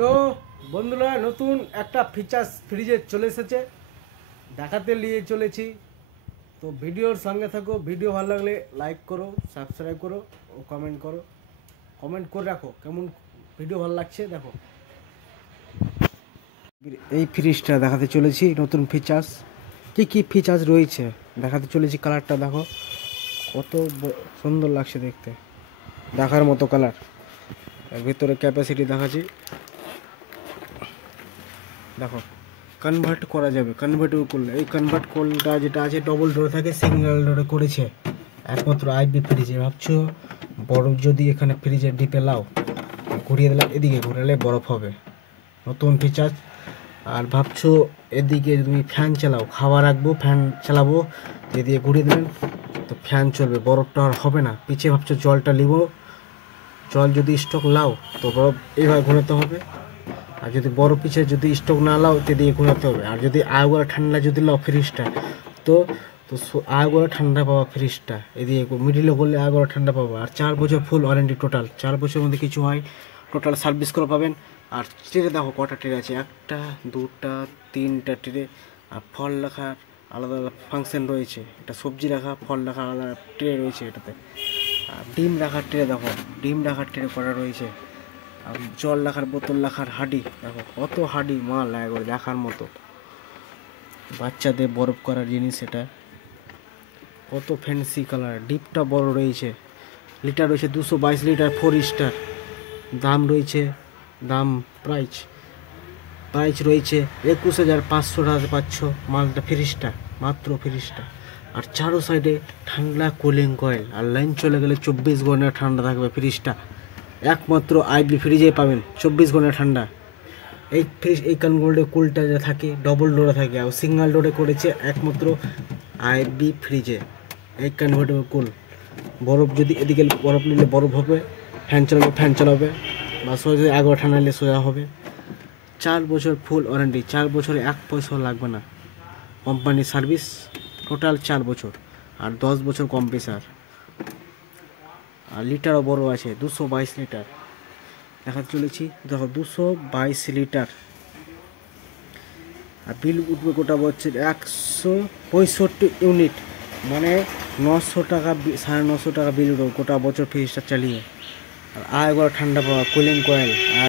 তো বন্ধুরা, নতুন একটা ফিচার্স ফ্রিজে চলে এসেছে, দেখাতে নিয়ে চলেছি। তো ভিডিওর সঙ্গে থাকো। ভিডিও ভালো লাগলে লাইক করো, সাবস্ক্রাইব করো ও কমেন্ট করো। কমেন্ট করে রাখো কেমন ভিডিও ভালো লাগছে। দেখো, এই ফ্রিজটা দেখাতে চলেছি, নতুন ফিচার্স কি ফিচার্স রয়েছে দেখাতে চলেছি। কালারটা দেখো কত সুন্দর লাগছে দেখতে, দেখার মতো কালার। এর ভিতরে ক্যাপাসিটি দেখাচ্ছি, দেখো কনভার্ট করা যাবে। কনভার্টেবল করলে এই কনভার্ট করলটা যেটা আছে ডবল ডোরে থাকে, সিঙ্গেল ডোরে করেছে একমাত্র আইবি ফ্রিজে। ভাবছো বরফ যদি এখানে ফ্রিজের ডিপে লাও, ঘুরিয়ে দিলাম, এদিকে ঘুরালে বরফ হবে, নতুন ফিচার। আর ভাবছো এদিকে তুমি ফ্যান চালাও, খাবার রাখবো, ফ্যান চালাবো, এদিকে ঘুরিয়ে দিলেন তো ফ্যান চলবে, বরফটা আর হবে না। পিছিয়ে ভাবছো জলটা নিব, জল যদি স্টক লাও তো বরফ এইভাবে ঘোরাতে হবে। আর যদি বড় পিছে যদি স্টক না লাও তো দিয়ে ঘোরাতে হবে। আর যদি আগুয়া ঠান্ডা যদি লাও ফ্রিজটা, তো তো আগুয়া ঠান্ডা পাওয়া ফ্রিজটা এদিকে মিডিলে করলে আগুয়া ঠান্ডা পাবো। আর 4 বছর ফুল ওয়ারেন্টি, টোটাল 4 বছরের মধ্যে কিছু হয় টোটাল সার্ভিস করে পাবেন। আর ট্রে দেখো কটা ট্রে আছে, 1টা 2টা 3টা ট্রে। আর ফল রাখার আলাদা আলাদা ফাংশন রয়েছে, এটা সবজি রাখা, ফল রাখার আলাদা ট্রে রয়েছে এটাতে। আর ডিম রাখার ট্রে দেখো, ডিম রাখার ট্রে করা রয়েছে। আর জল রাখার, বোতল রাখার হাঁড়ি দেখো, কত হাঁড়ি মাল একবার দেখার মতো। বাচ্চাদের বরফ করার জিনিস এটা, কত ফ্যান্সি কালার। ডিপটা বড় রয়েছে, লিটার রয়েছে 222 লিটার, 4 স্টার। দাম রয়েছে, দাম প্রাইস রয়েছে 21,500 টাকা পাচ্ছ মালটা, ফ্রিজটা মাত্র ফ্রিজটা। আর চারো সাইডে ঠান্ডা কুলিং কয়েল, আর লাইন চলে গেলে 24 ঘন্টা ঠান্ডা থাকবে ফ্রিজটা। একমাত্র আইবি ফ্রিজে পাবেন 24 ঘন্টা ঠান্ডা। এই ফ্রিজ এই কনগোল্ডে কুলটা যা থাকে ডবল ডোরে থাকে, আর সিঙ্গেল ডোরে করেছে একমাত্র আইবি ফ্রিজে। এই কনভার্টেবল কুল, বরফ যদি এদিকে বরফ নিলে বরফ হবে, ফ্যান চালাবে ফ্যান চালাবে, বা সোজা 11 ঠান্ডা নিলে সোজা হবে। 4 বছর ফুল ওয়ারেন্টি, 4 বছরে 1 পয়সাও লাগবে না। কোম্পানির সার্ভিস টোটাল 4 বছর, আর 10 বছর কম্প্রেসার। আর লিটারও বড় আছে, 222 লিটার দেখাতে চলেছি। দেখো 222 লিটার। আর বিল উঠবে গোটা বছর 165 ইউনিট, মানে 900 টাকা, 950 টাকা বিল উঠবে গোটা বছর ফ্রিজটা চালিয়ে। আর আয় ঠান্ডা পাওয়া কুলিং কয়েল। আর